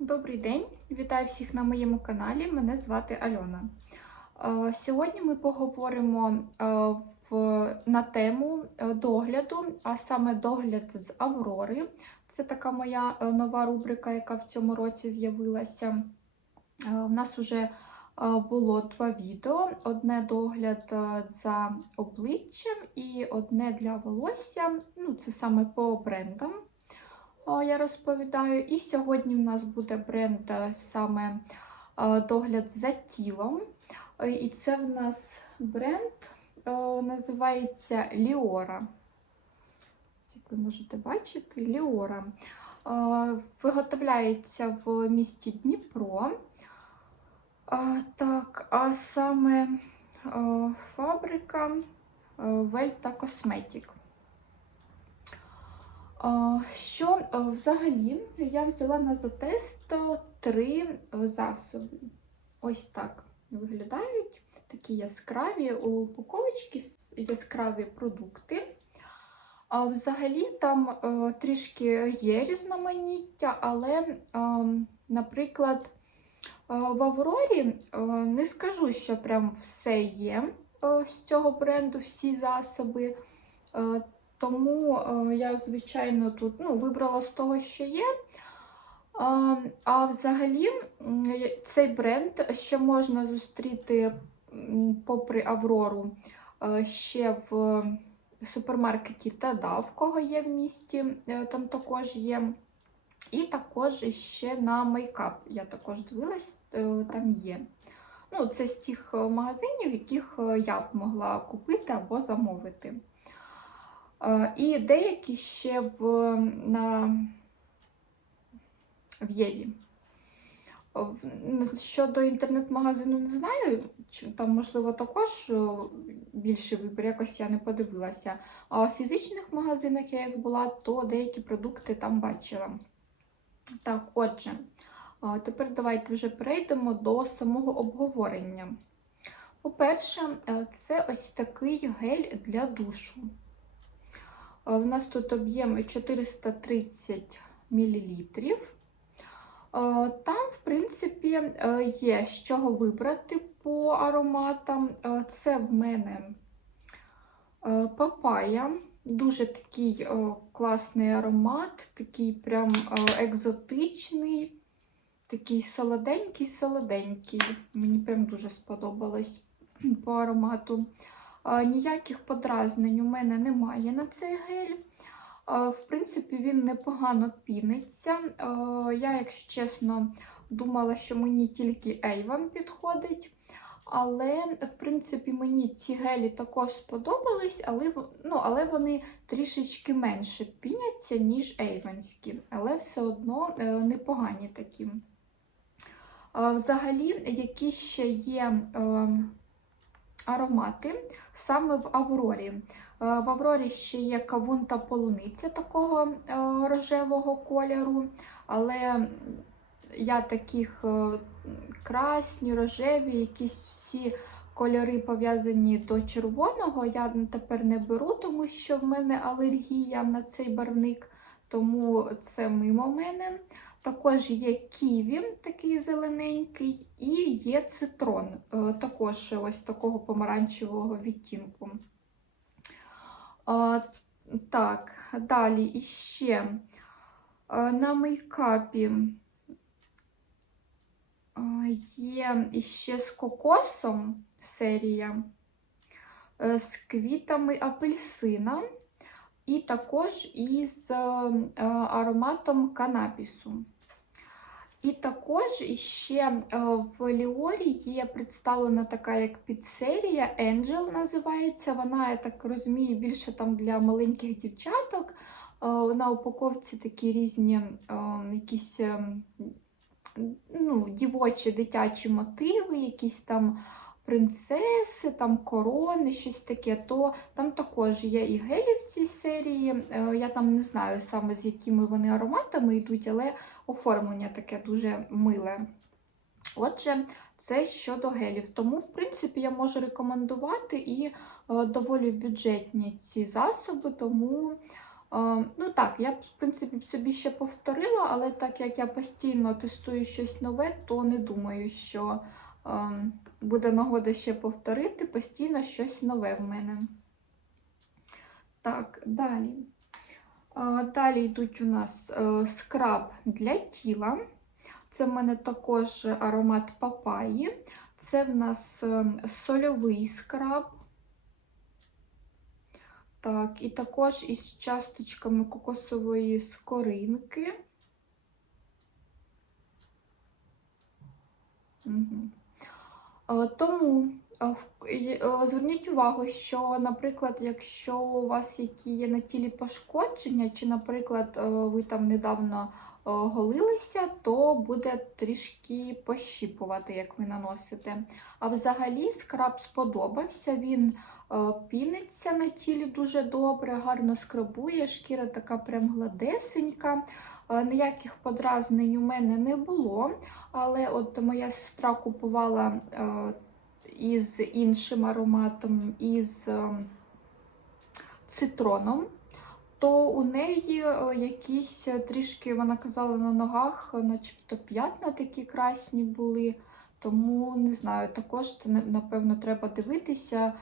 Добрий день, вітаю всіх на моєму каналі. Мене звати Альона. Е, Сьогодні ми поговоримо е, на тему е, догляду, а саме догляд з Аврори. Це така моя нова рубрика, яка в цьому році з'явилася. У нас вже було два відео: одне догляд за обличчям і одне для волосся. Ну, це саме по брендам. Я розповідаю. І сьогодні в нас буде бренд е, саме е, догляд за тілом. Е, І це в нас бренд називається Ліора. Як ви можете бачити, Ліора. Виготовляється в місті Дніпро. Так, а саме фабрика Вельта Косметік. Що взагалі я взяла на затест три засоби. Ось так виглядають такі яскраві упаковочки, яскраві продукти. А взагалі там е, трішки є різноманіття, але, наприклад, е, в Аврорі е, не скажу, що прям все є з цього бренду, всі засоби. Е, тому е, я, звичайно, тут ну, вибрала з того, що є. А, а взагалі, цей бренд ще можна зустріти, попри Аврору, е, ще в супермаркеті Тада, в кого є в місті, е, там також є. І також ще на мейкап. Я також дивилась, е, там є. Ну, це з тих е, магазинів, яких е, я б могла купити або замовити. І деякі ще в, на, в Єві. Щодо інтернет-магазину не знаю, чи там, можливо, також е, більший вибір, якось я не подивилася. А в фізичних магазинах я як була, то деякі продукти там бачила. Так, отже, тепер давайте вже перейдемо до самого обговорення. По-перше, е, це ось такий гель для душу. В нас тут об'єм 430 мл. Там, в принципі, е, є з чого вибрати по ароматам. Це в мене е, папая. Дуже такий е, класний аромат, такий прям екзотичний, такий солоденький-солоденький. Мені прям дуже сподобалось по аромату. Ніяких подразнень у мене немає на цей гель. В принципі, він непогано піниться. Я, якщо чесно, думала, що мені тільки Avon підходить. Але, в принципі, мені ці гелі також сподобались, але, ну, але вони трішечки менше піняться, ніж ейвенські. Але все одно е, непогані такі. Взагалі, які ще є е, аромати саме в Аврорі. Е, В Аврорі ще є кавун та полуниця такого е, рожевого кольору, але я таких е, красні, рожеві, якісь всі кольори пов'язані до червоного. Я тепер не беру, тому що в мене алергія на цей барвник, тому це мимо мене. Також є ківі, такий зелененький, і є цитрон, е, також ось такого помаранчевого відтінку. Так, далі іще е, на мейкапі є іще з кокосом серія, е, з квітами апельсина, і також із е, е, ароматом канабісу. І також іще е, в Ліорі є представлена така як підсерія Angel називається. Вона, я так розумію, більше там для маленьких дівчаток. На упаковці такі різні якісь ну, дівочі дитячі мотиви, якісь там принцеси, там корони, щось таке. То там також є і гелі в цій серії. Е, Я там не знаю саме з якими вони ароматами йдуть, але оформлення таке дуже миле. Отже, це щодо гелів. Тому, в принципі, я можу рекомендувати і е, доволі бюджетні ці засоби, тому Ну так, я в принципі, собі ще повторила, але так як я постійно тестую щось нове, то не думаю, що е, буде нагода ще повторити постійно щось нове в мене. Так, далі. Далі йдуть у нас е, скраб для тіла. Це в мене також аромат папаї. Це в нас е, сольовий скраб. Так, і також із часточками кокосової скоринки. Угу. Тому е, в- і, е, зверніть увагу, що, наприклад, якщо у вас які є на тілі пошкодження, чи, наприклад, е, ви там недавно е, голилися, то буде трішки пощіпувати, як ви наносите. А взагалі скраб сподобався. Він е, піниться на тілі дуже добре, гарно скрабує, шкіра така прям гладесенька. Е, Ніяких подразнень у мене не було, але от моя сестра купувала е, із іншим ароматом, із е, цитроном, то у неї е, якісь трішки, вона казала, на ногах, начебто п'ятна такі красні були. Тому не знаю, також це, напевно, треба дивитися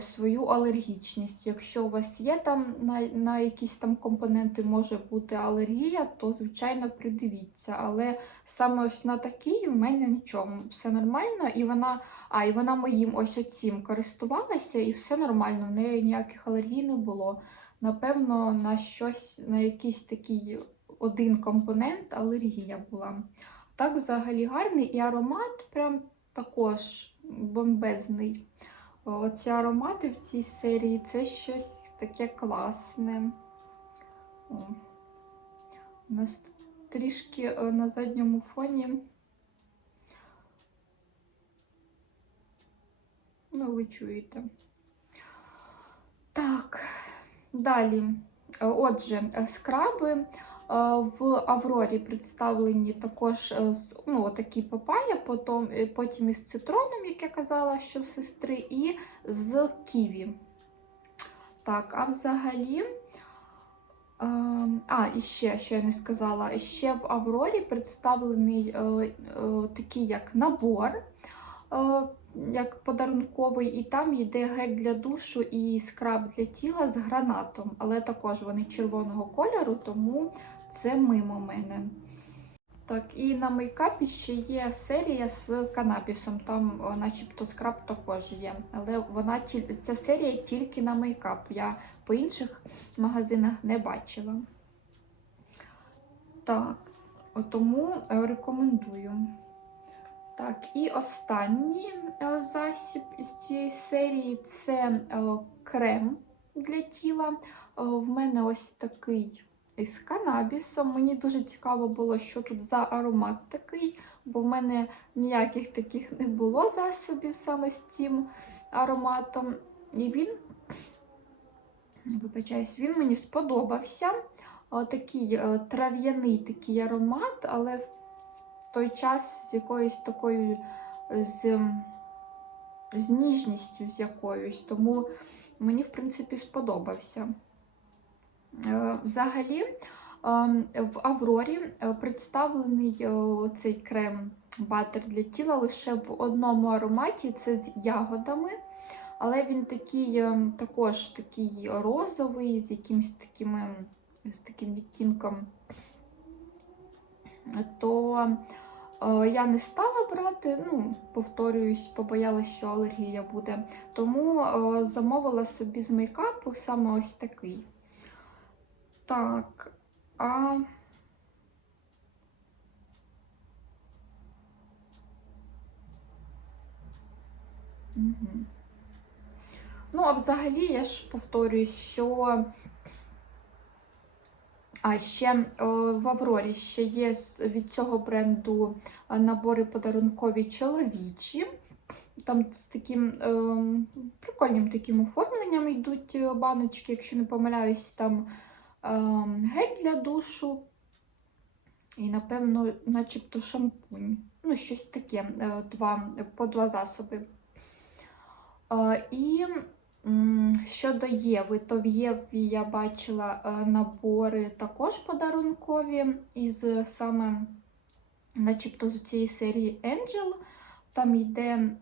свою алергічність. Якщо у вас є там на, на якісь там компоненти може бути алергія, то звичайно придивіться. Але саме ось на такій в мене нічого, все нормально, і вона, а і вона моїм ось оцім користувалася, і все нормально. В неї ніяких алергій не було. Напевно, на щось, на якийсь такий один компонент алергія була. Так, взагалі гарний і аромат прям також бомбезний. Оці аромати в цій серії це щось таке класне. О. У нас трішки е, на задньому фоні. Ну, ви чуєте. Так, далі. Е, Отже, е, скраби в Аврорі представлені також е, ну, такий папая, потім, е, потім із цитроном, як я казала, що в сестри, і з ківі. Так, а взагалі. е, А, і ще, що я не сказала, ще в Аврорі представлений е, е, такий як набор, е, як подарунковий, і там йде гель для душу і скраб для тіла з гранатом, але також вони червоного кольору, тому це мимо мене. Так, і на мейкапі ще є серія з канабісом, там начебто скраб також є. Але вона ця серія тільки на мейкап. Я по інших магазинах не бачила. Так, тому е, рекомендую. Так, і останній е, засіб із цієї серії це е, крем для тіла. Е, В мене ось такий із канабісом. Мені дуже цікаво було, що тут за аромат такий, бо в мене ніяких таких не було засобів саме з цим ароматом. І він, вибачаюсь, він мені сподобався. Е, Такий е, трав'яний такий аромат, але в той час з якоюсь такою з, з ніжністю з якоюсь, тому мені, в принципі, сподобався. Е, Взагалі, е, в Аврорі е, представлений е, цей крем батер для тіла лише в одному ароматі це з ягодами. Але він такий також такий розовий, з якимось такими, з таким відтінком. То я не стала брати, ну, повторююсь, побоялась, що алергія буде. Тому замовила собі з мейкапу саме ось такий. Так, а. Ну, а взагалі, я ж повторююсь, що. А ще в Аврорі ще є від цього бренду набори подарункові чоловічі. Там з таким е, прикольним таким оформленням йдуть е, баночки, якщо не помиляюсь, там гель для душу і, напевно, начебто шампунь. Ну, щось таке, е, два, по два засоби. Е, І Щодо Єви, то в Єві я бачила е, набори також подарункові із саме, начебто, з цієї серії Angel. Там йде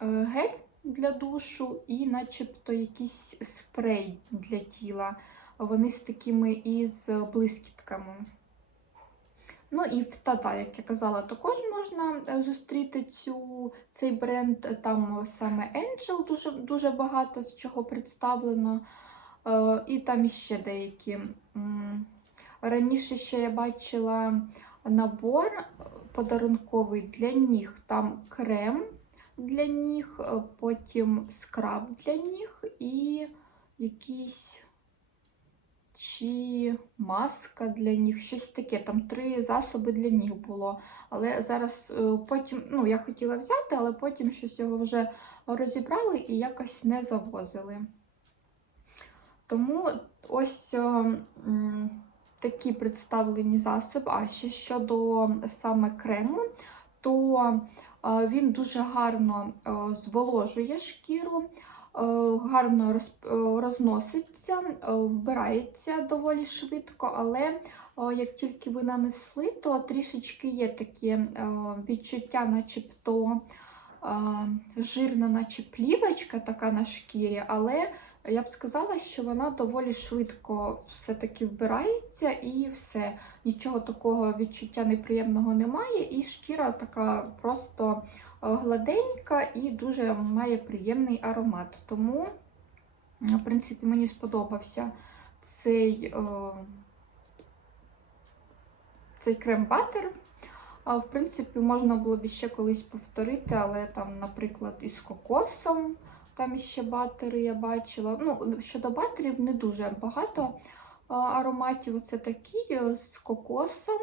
гель для душу і начебто якийсь спрей для тіла. Вони з такими із блискітками. Ну і в Тата, як я казала, також можна е, зустріти цю, цей бренд. Там саме Angel дуже, дуже багато з чого представлено. Е, І там іще деякі. Раніше ще я бачила набор подарунковий для ніг. Там крем для ніг, е, потім скраб для ніг і якийсь чи маска для ніг, щось таке. Там три засоби для ніг було. Але зараз е, потім, ну, я хотіла взяти, але потім щось його вже розібрали і якось не завозили. Тому ось е, такі представлені засоби. А ще щодо саме крему, то е, він дуже гарно зволожує шкіру, гарно е, розноситься, е, вбирається доволі швидко, але е, як тільки ви нанесли, то трішечки є такі е, відчуття, начебто е, жирна, наче плівочка така на шкірі, але я б сказала, що вона доволі швидко все-таки вбирається і все. Нічого такого відчуття неприємного немає, і шкіра така просто е, гладенька і дуже має приємний аромат. Тому, в принципі, мені сподобався цей, е, цей крем-батер. А в принципі, можна було б ще колись повторити, але там, наприклад, із кокосом. Там ще батери я бачила. Ну, щодо батерів, не дуже багато ароматів. Оце такі е, з кокосом.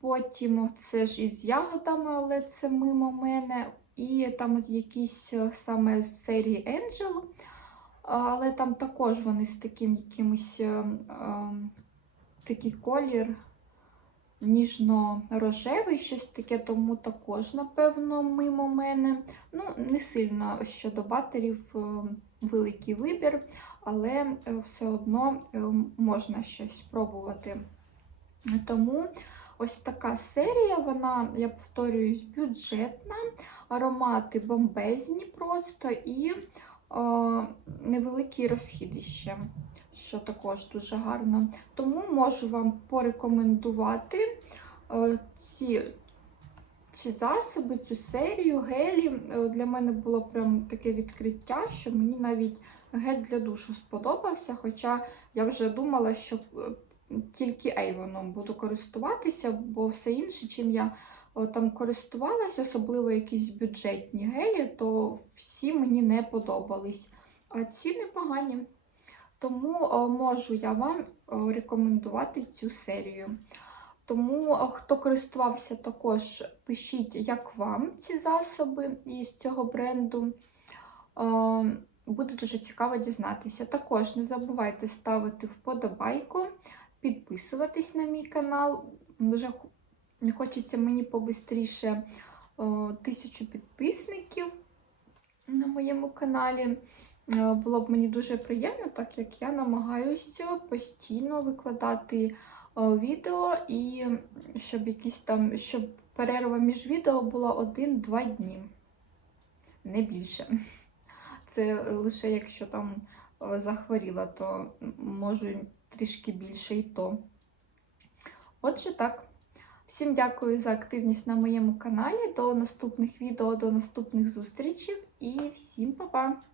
Потім це ж із ягодами, але це мимо мене. І там якісь е, саме з серії Angel. Але там також вони з таким якимось е, е, такий колір ніжно-рожевий, щось таке, тому також, напевно, мимо мене. Ну, не сильно щодо батерів е, великий вибір, але е, все одно е, можна щось спробувати. Тому ось така серія, вона, я повторююсь, бюджетна, аромати бомбезні просто і е, невеликі розхідища що також дуже гарно. Тому можу вам порекомендувати е, ці ці засоби, цю серію гелі. Е, Для мене було прям таке відкриття, що мені навіть гель для душу сподобався. Хоча я вже думала, що е, тільки Avon буду користуватися, бо все інше, чим я там користувалася, особливо якісь бюджетні гелі, то всі мені не подобались. А ці непогані. Тому можу я вам рекомендувати цю серію. Тому, хто користувався, також пишіть, як вам ці засоби із цього бренду. Буде дуже цікаво дізнатися. Також не забувайте ставити вподобайку, підписуватись на мій канал. Дуже хочеться мені побистріше тисячу підписників на моєму каналі. Е, Було б мені дуже приємно, так як я намагаюся постійно викладати е, відео і щоб якісь там, щоб перерва між відео була один-два дні, не більше. Це лише якщо там е, захворіла, то можу трішки більше і то. Отже, так. Всім дякую за активність на моєму каналі. До наступних відео, до наступних зустрічей і всім па-па!